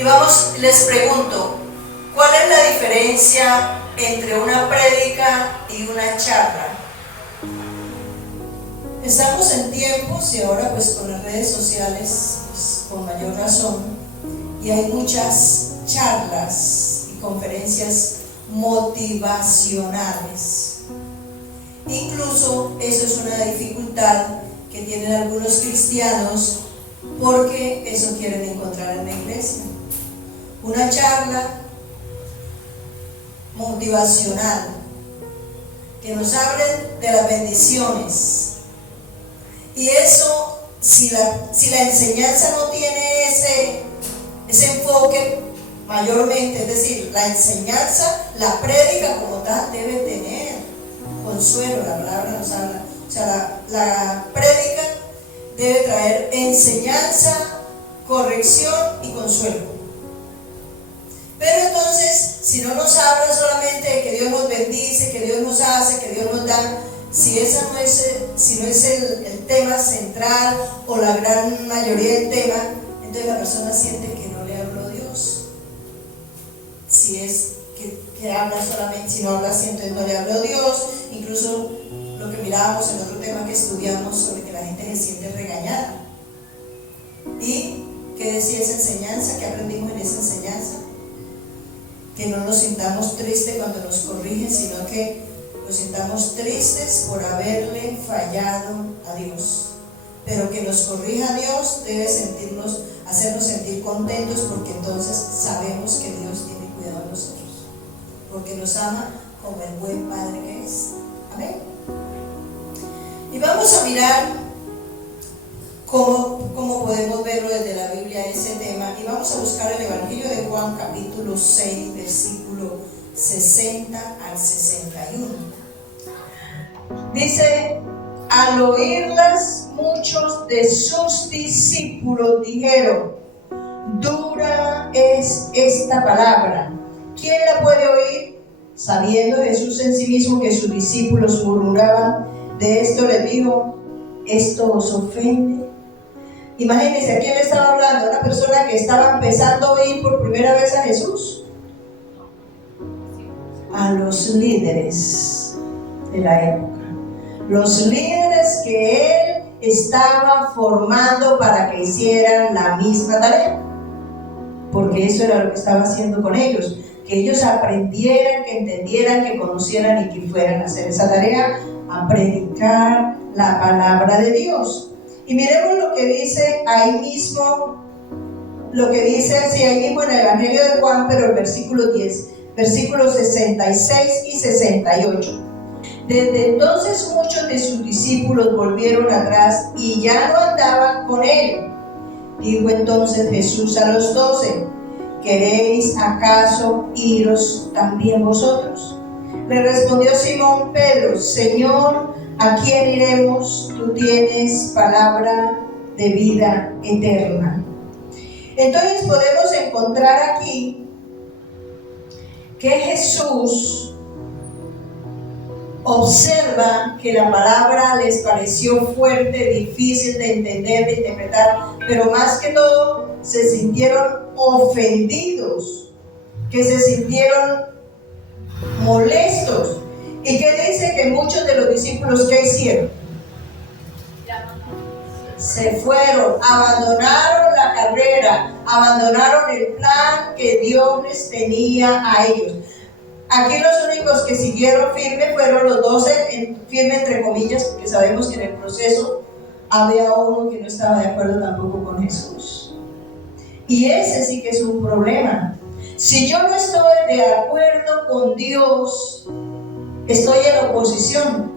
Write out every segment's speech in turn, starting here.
Y vamos, les pregunto, ¿cuál es la diferencia entre una prédica y una charla? Estamos en tiempos, y ahora pues con las redes sociales, pues con mayor razón, y hay muchas charlas y conferencias motivacionales. Incluso eso es una dificultad que tienen algunos cristianos, porque eso quieren encontrar en la iglesia. Una charla motivacional que nos hable de las bendiciones. Y eso, si la enseñanza no tiene ese enfoque mayormente, es decir, la enseñanza, la prédica como tal debe tener consuelo, la palabra nos habla. O sea, la prédica debe traer enseñanza, corrección y consuelo. Pero entonces, si no nos habla solamente de que Dios nos bendice, que Dios nos hace, que Dios nos da, si no es el tema central o la gran mayoría del tema, entonces la persona siente que no le habló Dios. Si es que habla solamente, si no habla así, entonces no le habló Dios. Incluso lo que mirábamos en otro tema que estudiamos sobre que la gente se siente regañada. ¿Y qué decía esa enseñanza? ¿Qué aprendimos en esa enseñanza? Que no nos sintamos tristes cuando nos corrigen, sino que nos sintamos tristes por haberle fallado a Dios. Pero que nos corrija Dios debe hacernos sentir contentos, porque entonces sabemos que Dios tiene cuidado de nosotros, porque nos ama como el buen Padre que es. Amén. Y vamos a mirar cómo podemos verlo desde la Biblia ese tema, y vamos a buscar el Evangelio de Juan capítulo 6 versículo 60 al 61. Dice: al oírlas, muchos de sus discípulos dijeron: dura es esta palabra, ¿quién la puede oír? Sabiendo Jesús en sí mismo que sus discípulos murmuraban de esto, les dijo: ¿esto os ofende? Imagínense, ¿a quién le estaba hablando? ¿A una persona que estaba empezando a oír por primera vez a Jesús? A los líderes de la época, los líderes que él estaba formando para que hicieran la misma tarea, porque eso era lo que estaba haciendo con ellos, que ellos aprendieran, que entendieran, que conocieran y que fueran a hacer esa tarea, a predicar la palabra de Dios. Y miremos lo que dice ahí mismo, ahí mismo en el Evangelio de Juan, pero el versículo 10, versículos 66 y 68. Desde entonces muchos de sus discípulos volvieron atrás y ya no andaban con él. Dijo entonces Jesús a los 12: ¿queréis acaso iros también vosotros? Le respondió Simón Pedro: Señor, ¿a quién iremos? Tú tienes palabra de vida eterna. Entonces podemos encontrar aquí que Jesús observa que la palabra les pareció fuerte, difícil de entender, de interpretar, pero más que todo se sintieron ofendidos, que se sintieron molestos. ¿Y qué dice? Que muchos de los discípulos, ¿qué hicieron? Se fueron, abandonaron la carrera, abandonaron el plan que Dios les tenía a ellos. Aquí los únicos que siguieron firme fueron los 12, firme entre comillas, porque sabemos que en el proceso había uno que no estaba de acuerdo tampoco con Jesús. Y ese sí que es un problema. Si yo no estoy de acuerdo con Dios, estoy en oposición.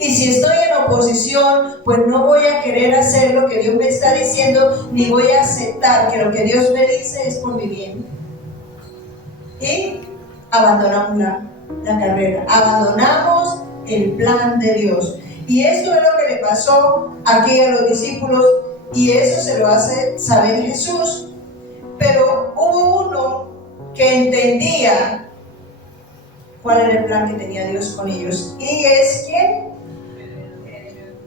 Y si estoy en oposición, pues no voy a querer hacer lo que Dios me está diciendo, ni voy a aceptar que lo que Dios me dice es por mi bien. Y abandonamos la carrera, abandonamos el plan de Dios. Y esto es lo que le pasó aquí a los discípulos, y eso se lo hace saber Jesús. Pero hubo uno que entendía cuál era el plan que tenía Dios con ellos. ¿Y es quién?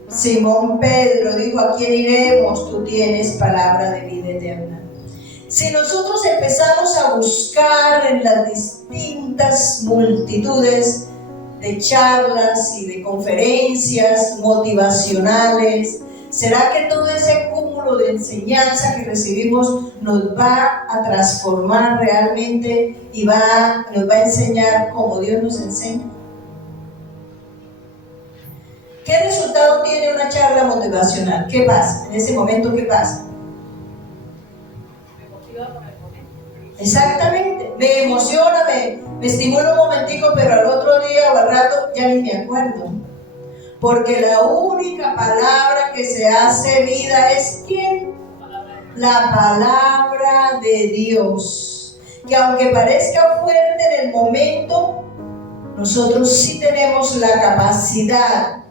Simón Pedro dijo: ¿a quién iremos? Tú tienes palabra de vida eterna. Si nosotros empezamos a buscar en las distintas multitudes de charlas y de conferencias motivacionales, ¿será que todo ese cúmulo de enseñanza que recibimos nos va a transformar realmente y nos va a enseñar como Dios nos enseña? ¿Qué resultado tiene una charla motivacional? ¿Qué pasa? En ese momento, ¿qué pasa? Me motiva por el momento. Exactamente, me emociona, me estimula un momentico, pero al otro día o al rato ya ni me acuerdo. Porque la única palabra que se hace vida es ¿quién? La palabra de Dios. Que aunque parezca fuerte en el momento, nosotros sí tenemos la capacidad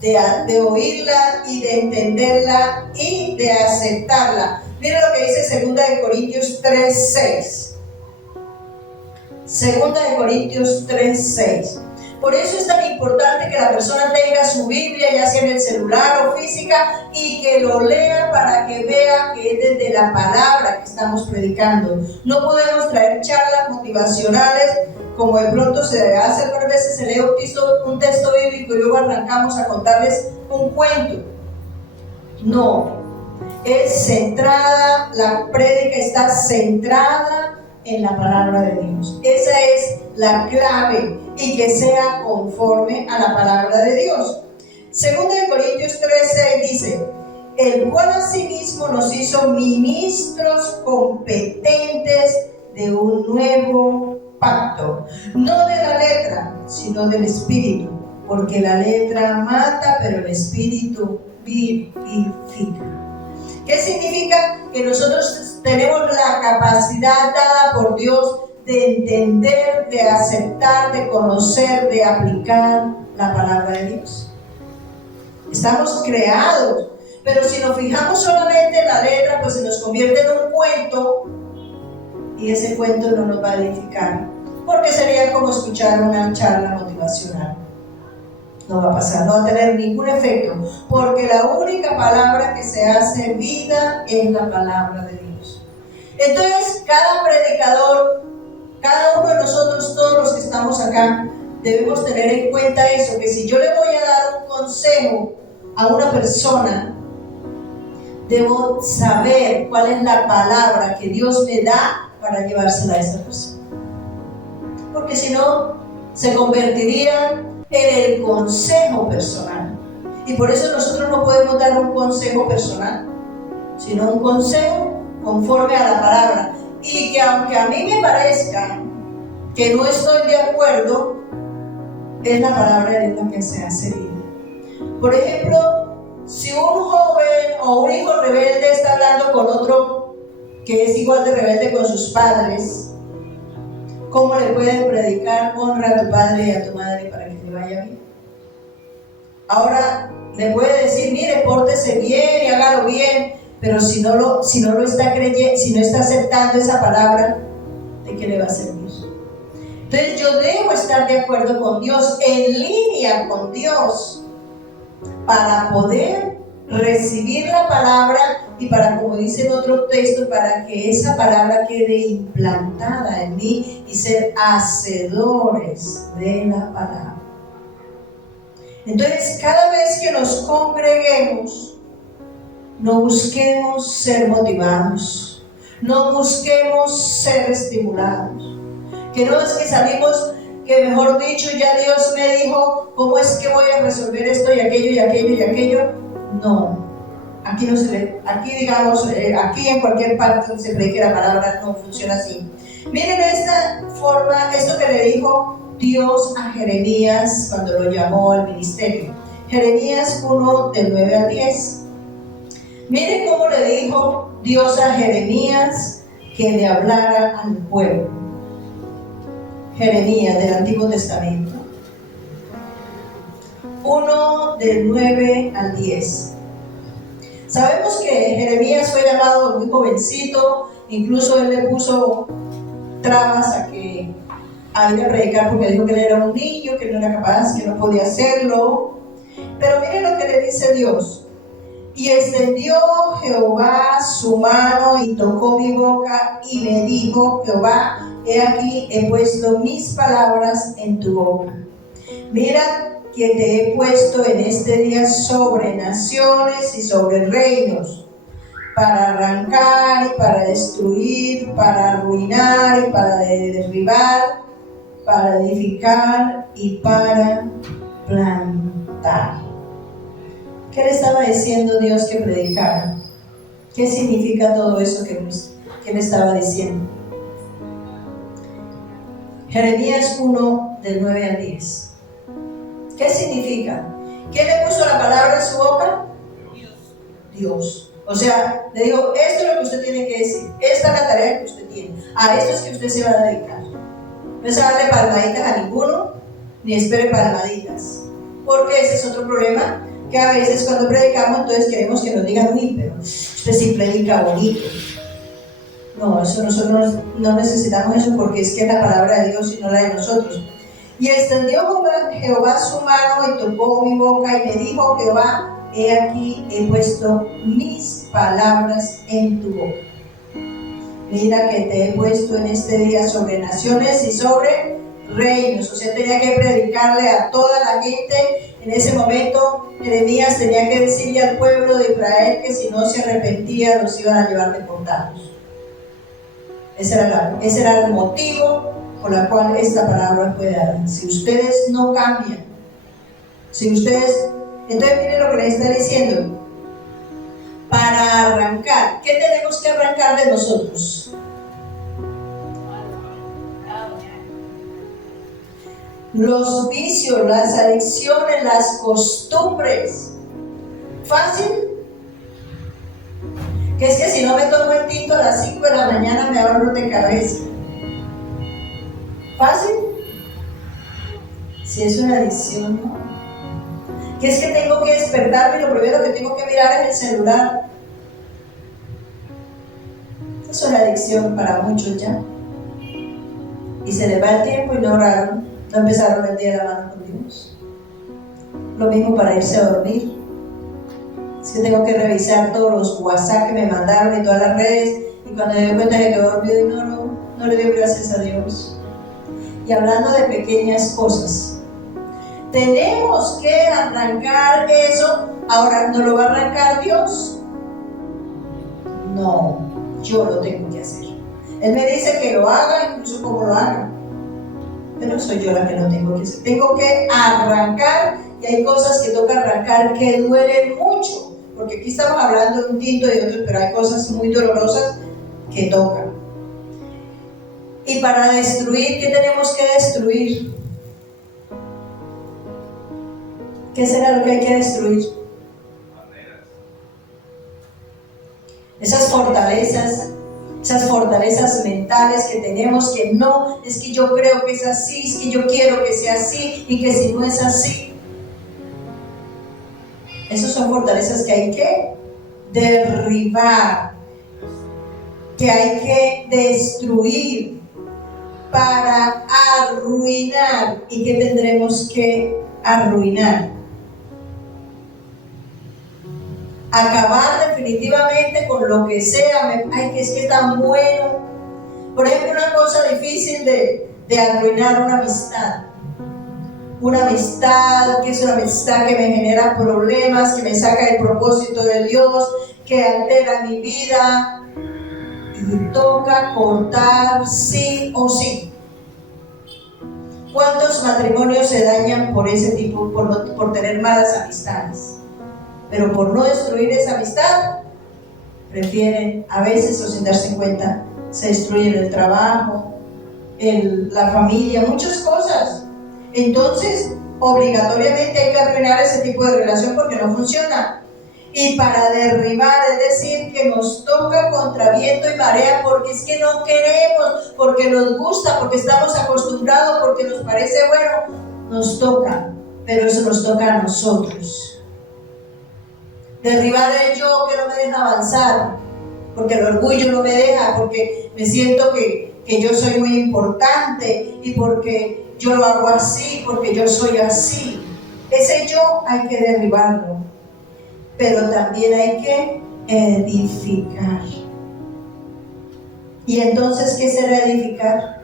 de oírla y de entenderla y de aceptarla. Mira lo que dice 2 Corintios 3:6. 2 Corintios 3:6. Por eso es tan importante que la persona tenga su Biblia, ya sea en el celular o física, y que lo lea para que vea que es desde la palabra que estamos predicando. No podemos traer charlas motivacionales como de pronto se hace algunas veces, se lee un texto bíblico y luego arrancamos a contarles un cuento. No, es centrada, la prédica está centrada en la palabra de Dios. Esa es la clave, y que sea conforme a la palabra de Dios. 2 Corintios 3:6 dice: el cual asimismo nos hizo ministros competentes de un nuevo pacto, no de la letra, sino del Espíritu, porque la letra mata, pero el Espíritu vivifica. ¿Qué significa? Que nosotros tenemos la capacidad dada por Dios de entender, de aceptar, de conocer, de aplicar la palabra de Dios. Estamos creados, pero si nos fijamos solamente en la letra, pues se nos convierte en un cuento, y ese cuento no nos va a edificar, porque sería como escuchar una charla motivacional. No va a pasar, no va a tener ningún efecto, porque la única palabra que se hace vida es la palabra de Dios. Entonces, cada predicador, cada uno de nosotros, todos los que estamos acá, debemos tener en cuenta eso, que si yo le voy a dar un consejo a una persona, debo saber cuál es la palabra que Dios me da para llevársela a esa persona. Porque si no, se convertiría en el consejo personal. Y por eso nosotros no podemos dar un consejo personal, sino un consejo conforme a la palabra. Y que aunque a mí me parezca que no estoy de acuerdo, es la palabra de Dios la que se hace vida. Por ejemplo, si un joven o un hijo rebelde está hablando con otro que es igual de rebelde con sus padres, ¿cómo le pueden predicar honra a tu padre y a tu madre para que le vaya bien? Ahora le puede decir, mire, pórtese bien y hágalo bien, pero si no lo está creyendo, si no está aceptando esa palabra, ¿de qué le va a servir? Entonces yo debo estar de acuerdo con Dios, en línea con Dios, para poder recibir la palabra y para, como dice en otro texto, para que esa palabra quede implantada en mí y ser hacedores de la palabra. Entonces, cada vez que nos congreguemos, no busquemos ser motivados, no busquemos ser estimulados. Que no es que salimos, que mejor dicho, ya Dios me dijo cómo es que voy a resolver esto y aquello y aquello y aquello. No, aquí no se ve, aquí digamos, aquí en cualquier parte donde se predique la palabra no funciona así. Miren esta forma, esto que le dijo Dios a Jeremías cuando lo llamó al ministerio. Jeremías 1, del 9 al 10. Miren cómo le dijo Dios a Jeremías que le hablara al pueblo. Jeremías del Antiguo Testamento 1, del 9 al 10. Sabemos que Jeremías fue llamado muy jovencito, incluso él le puso trabas a ir a predicar porque dijo que él era un niño, que no era capaz, que no podía hacerlo. Pero miren lo que le dice Dios. Y extendió Jehová su mano y tocó mi boca y me dijo Jehová, he aquí he puesto mis palabras en tu boca. Mira que te he puesto en este día sobre naciones y sobre reinos, para arrancar y para destruir, para arruinar y para derribar, para edificar y para plantar. ¿Qué le estaba diciendo Dios que predicara? ¿Qué significa todo eso que le estaba diciendo? Jeremías 1, del 9 al 10. ¿Qué significa? ¿Quién le puso la palabra en su boca? Dios. O sea, le digo, esto es lo que usted tiene que decir. Esta es la tarea que usted tiene. A esto es que usted se va a dedicar. No es a darle palmaditas a ninguno, ni espere palmaditas. Porque ese es otro problema, que a veces cuando predicamos, entonces queremos que nos digan, uy, pero usted sí predica bonito. No, eso nosotros no necesitamos eso, porque es que es la palabra de Dios y no la de nosotros. Y extendió Jehová su mano y tocó mi boca y me dijo Jehová, he aquí he puesto mis palabras en tu boca. Mira que te he puesto en este día sobre naciones y sobre reinos. O sea, tenía que predicarle a toda la gente. En ese momento Jeremías tenía que decirle al pueblo de Israel que si no se arrepentía los iban a llevar deportados. Ese era el motivo por el cual esta palabra fue dada. Si ustedes no cambian, entonces miren lo que le está diciendo. Para arrancar, ¿qué tenemos que arrancar de nosotros? Los vicios, las adicciones, las costumbres. ¿Fácil? Que es que si no me tomo el tinto a las 5 de la mañana me da dolor de cabeza. ¿Fácil? Si es una adicción, ¿no? Que es que tengo que despertarme y lo primero que tengo que mirar es el celular. Es una adicción para muchos ya. Y se les va el tiempo y no oraron, no empezaron el día de la mano con Dios. Lo mismo para irse a dormir. Es que tengo que revisar todos los WhatsApp que me mandaron y todas las redes, y cuando me doy cuenta de que he dormido y no le doy gracias a Dios. Y hablando de pequeñas cosas, tenemos que arrancar eso. Ahora, ¿no lo va a arrancar Dios? No, yo lo tengo que hacer. Él me dice que lo haga, incluso como lo haga, pero soy yo la que lo tengo que hacer. Tengo que arrancar, y hay cosas que toca arrancar que duelen mucho, porque aquí estamos hablando de un tinto y de otro, pero hay cosas muy dolorosas que tocan. Y para destruir, ¿qué tenemos que destruir? ¿Qué será lo que hay que destruir? Esas fortalezas mentales que tenemos, que no, es que yo creo que es así, es que yo quiero que sea así, y que si no es así. Esas son fortalezas que hay que derribar, que hay que destruir para arruinar. ¿Y qué tendremos que arruinar? Acabar definitivamente con lo que sea. Ay, que es que tan bueno. Por ejemplo, una cosa difícil de arruinar una amistad. Una amistad que es una amistad que me genera problemas, que me saca del propósito de Dios, que altera mi vida. Y toca cortar sí o sí. ¿Cuántos matrimonios se dañan por ese tipo, por tener malas amistades? Pero por no destruir esa amistad, prefieren, a veces o sin darse cuenta, se destruyen el trabajo, la familia, muchas cosas. Entonces, obligatoriamente hay que arruinar ese tipo de relación porque no funciona. Y para derribar, es decir, que nos toca contra viento y marea, porque es que no queremos, porque nos gusta, porque estamos acostumbrados, porque nos parece bueno, nos toca, pero eso nos toca a nosotros. Derribar el yo que no me deja avanzar, porque el orgullo no me deja, porque me siento que yo soy muy importante, y porque yo lo hago así, porque yo soy así. Ese yo hay que derribarlo. pero también hay que edificar. ¿Y entonces qué será edificar?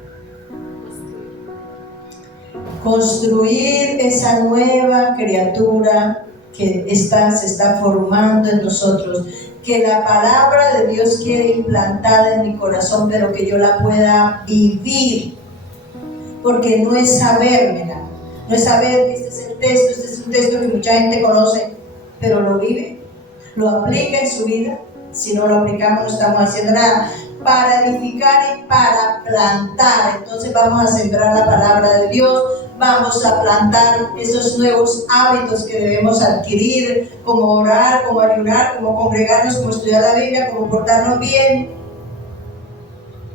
Construir esa nueva criatura que se está formando en nosotros, que la palabra de Dios quiere implantada en mi corazón, pero que yo la pueda vivir, porque no es sabérmela, no es saber que este es el texto, este es un texto que mucha gente conoce, pero lo vive, lo aplica en su vida. Si no lo aplicamos no estamos haciendo nada. Para edificar y para plantar, entonces vamos a sembrar la palabra de Dios, vamos a plantar esos nuevos hábitos que debemos adquirir, como orar, como ayunar, como congregarnos, como estudiar la Biblia, como portarnos bien.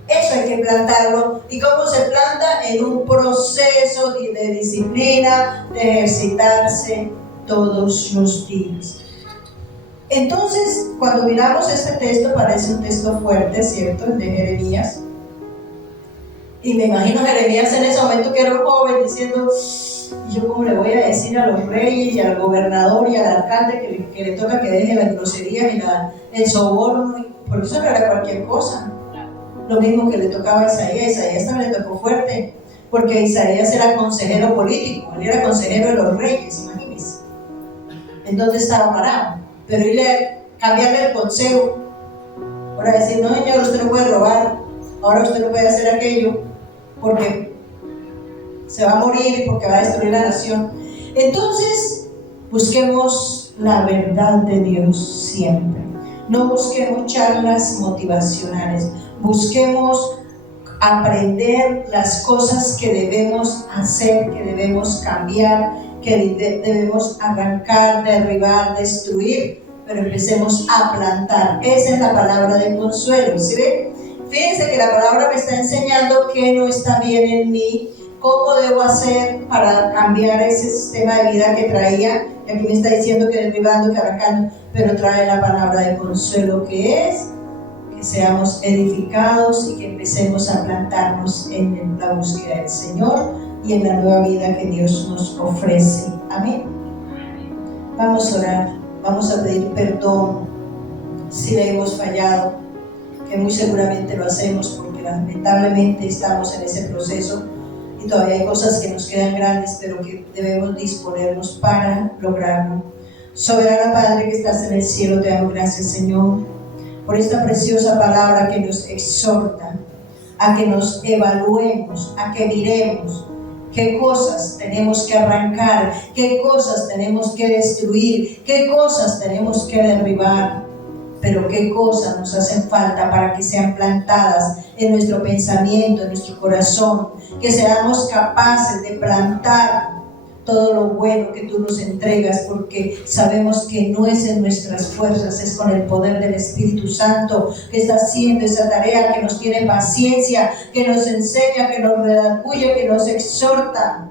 Eso hay que plantarlo. ¿Y cómo se planta? En un proceso de disciplina, de ejercitarse todos los días. Entonces, cuando miramos este texto, parece un texto fuerte, ¿cierto? El de Jeremías. Y me imagino a Jeremías en ese momento que era un joven diciendo: ¿yo cómo le voy a decir a los reyes y al gobernador y al alcalde que le toca que deje las groserías y el soborno? Porque eso no era cualquier cosa. Lo mismo que le tocaba a Isaías. Isaías también le tocó fuerte, porque Isaías era consejero político, él era consejero de los reyes, imagínense. Entonces estaba parado. Pero cambiarle el consejo, para decir: no, señor, usted no puede robar, ahora usted no puede hacer aquello, porque se va a morir y porque va a destruir la nación. Entonces, busquemos la verdad de Dios siempre. No busquemos charlas motivacionales, busquemos aprender las cosas que debemos hacer, que debemos cambiar, que debemos arrancar, derribar, destruir, pero empecemos a plantar. Esa es la palabra de consuelo, ¿sí ven? Fíjense que la palabra me está enseñando qué no está bien en mí, cómo debo hacer para cambiar ese sistema de vida que traía. Y aquí me está diciendo que derribando, que arrancando, pero trae la palabra de consuelo, que es que seamos edificados y que empecemos a plantarnos en la búsqueda del Señor y en la nueva vida que Dios nos ofrece. Amén. Vamos a orar, vamos a pedir perdón si le hemos fallado, que muy seguramente lo hacemos porque lamentablemente estamos en ese proceso y todavía hay cosas que nos quedan grandes, pero que debemos disponernos para lograrlo. Soberano Padre que estás en el cielo, te damos gracias, Señor, por esta preciosa palabra que nos exhorta a que nos evaluemos, a que miremos qué cosas tenemos que arrancar, qué cosas tenemos que destruir, qué cosas tenemos que derribar, pero qué cosas nos hacen falta para que sean plantadas en nuestro pensamiento, en nuestro corazón, que seamos capaces de plantar todo lo bueno que tú nos entregas, porque sabemos que no es en nuestras fuerzas, es con el poder del Espíritu Santo que está haciendo esa tarea, que nos tiene paciencia, que nos enseña, que nos redarguye, que nos exhorta